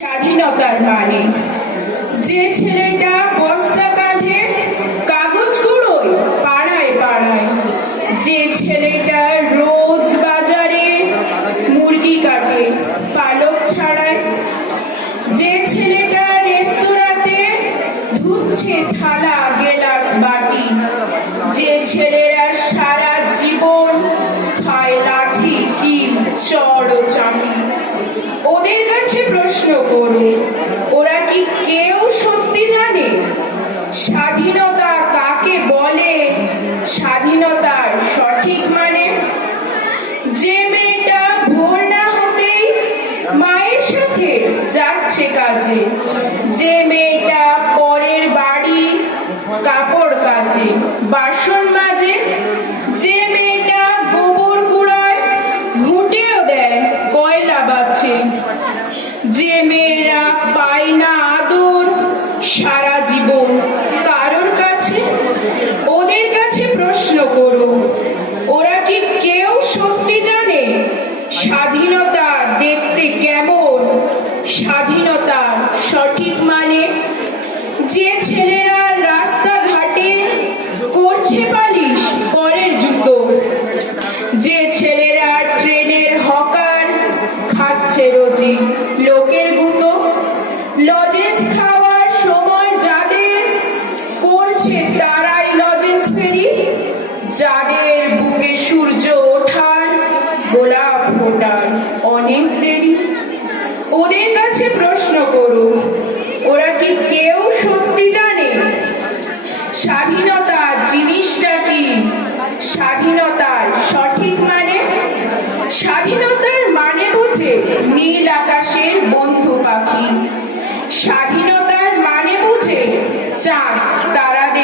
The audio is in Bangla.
স্বাধীনতার মানে। যে ছেলেটা বস্তা কাঁধে কাগজ কুড়োয় পাড়ায় পাড়ায়, যে ছেলেটা রোজ বাজারে মুরগি কাটে, পালক ছাড়ায়, যে ছেলেটা রেস্তোরাঁতে ধুচ্ছে থালা, গেলাস বাটি, যে ছেলেরা সারা প্রশ্ন করুন। ওরা কি কেউ সত্যি জানে? স্বাধীনতা সারা জীবন। কারোর কাছে, ওদের কাছে প্রশ্ন করো। ওরা কি কেউ সত্যি জানে স্বাধীনতা দেখতে কেমন? স্বাধীনতা সঠিক মানে যে ছেলেরা রাস্তাঘাটে করছে পালিশ পরের জুতো। যে ছেলেরা ট্রেনের হকার খাচ্ছে রোজি। করছে তারাই লজেন্স ফেরি, যাদের বুকে সূর্য ওঠার গোলাপ ফোটার অনেক দেরি। ওদের কাছে প্রশ্ন করো ওরা কি কেউ সত্যি জানে? স্বাধীনতা জিনিসটা কি? স্বাধীনতার সঠিক মানে? স্বাধীনতার মানে বুঝে নীল আকাশের বন্ধু পাখি। স্বাধীনতার মানে বুঝে চাঁদ